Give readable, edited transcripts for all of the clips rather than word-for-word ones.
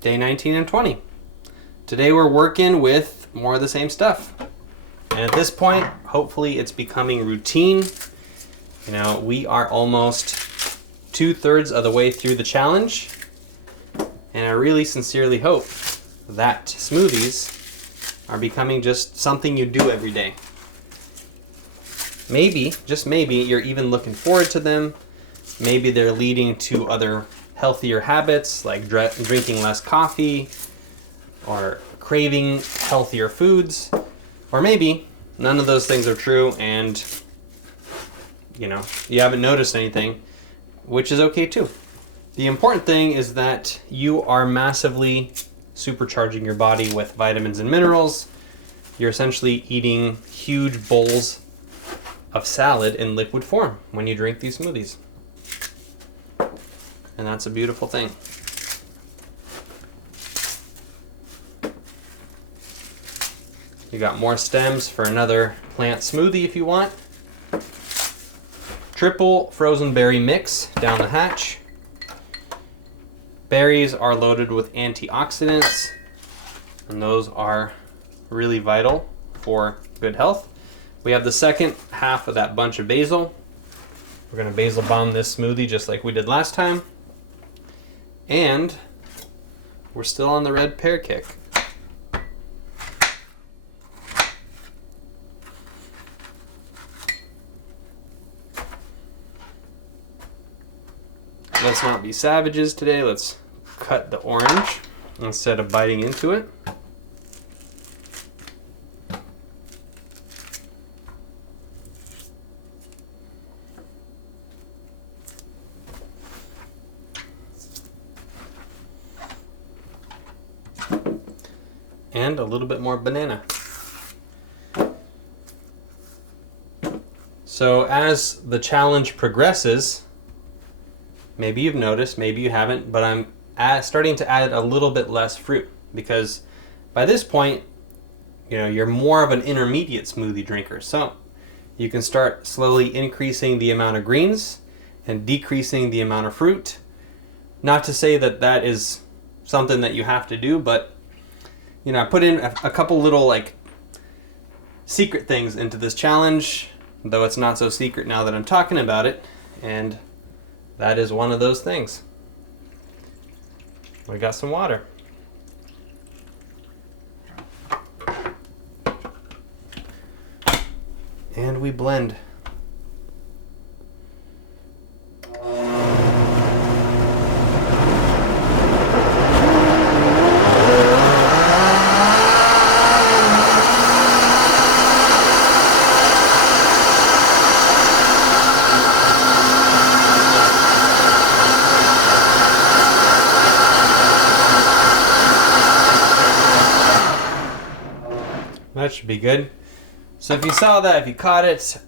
Day 19 and 20. Today we're working with more of the same stuff. And at this point, hopefully it's becoming routine. You know, we are almost 2/3 of the way through the challenge. And I really sincerely hope that smoothies are becoming just something you do every day. Maybe, just maybe, you're even looking forward to them. Maybe they're leading to other healthier habits like drinking less coffee or craving healthier foods. Or maybe none of those things are true and you haven't noticed anything, which is okay too. The important thing is that you are massively supercharging your body with vitamins and minerals. You're essentially eating huge bowls of salad in liquid form when you drink these smoothies. And that's a beautiful thing. You got more stems for another plant smoothie if you want. Triple frozen berry mix down the hatch. Berries are loaded with antioxidants, and those are really vital for good health. We have the second half of that bunch of basil. We're going to basil bomb this smoothie just like we did last time. And we're still on the red pear kick. Let's not be savages today. Let's cut the orange instead of biting into it. And a little bit more banana. So as the challenge progresses, maybe you've noticed, maybe you haven't, but I'm starting to add a little bit less fruit because by this point, you're more of an intermediate smoothie drinker. So you can start slowly increasing the amount of greens and decreasing the amount of fruit. Not to say that that is something that you have to do, but I put in a couple little secret things into this challenge, though it's not so secret now that I'm talking about it, and that is one of those things. We got some water. And we blend. That should be good. So if you saw that, if you caught it,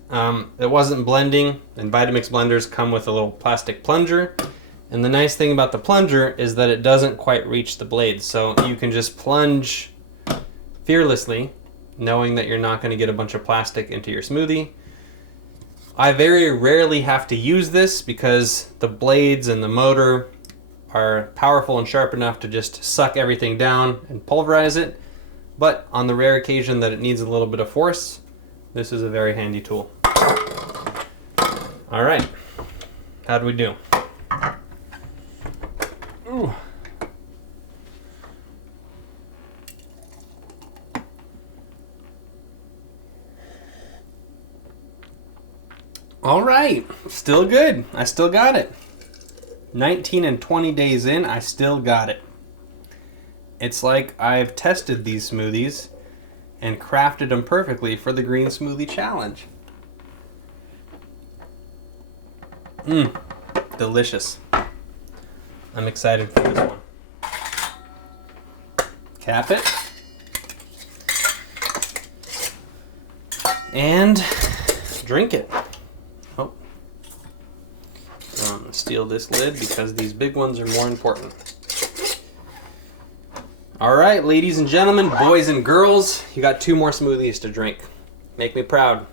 it wasn't blending, and Vitamix blenders come with a little plastic plunger. And the nice thing about the plunger is that it doesn't quite reach the blades. So you can just plunge fearlessly, knowing that you're not going to get a bunch of plastic into your smoothie. I very rarely have to use this because the blades and the motor are powerful and sharp enough to just suck everything down and pulverize it. But on the rare occasion that it needs a little bit of force, this is a very handy tool. All right, how'd we do? Ooh. All right, still good. I still got it. 19 and 20 days in, I still got it. It's like I've tested these smoothies and crafted them perfectly for the Green Smoothie Challenge. Delicious. I'm excited for this one. Cap it. And drink it. Oh. I'm going to steal this lid because these big ones are more important. All right, ladies and gentlemen, boys and girls, you got 2 more smoothies to drink. Make me proud.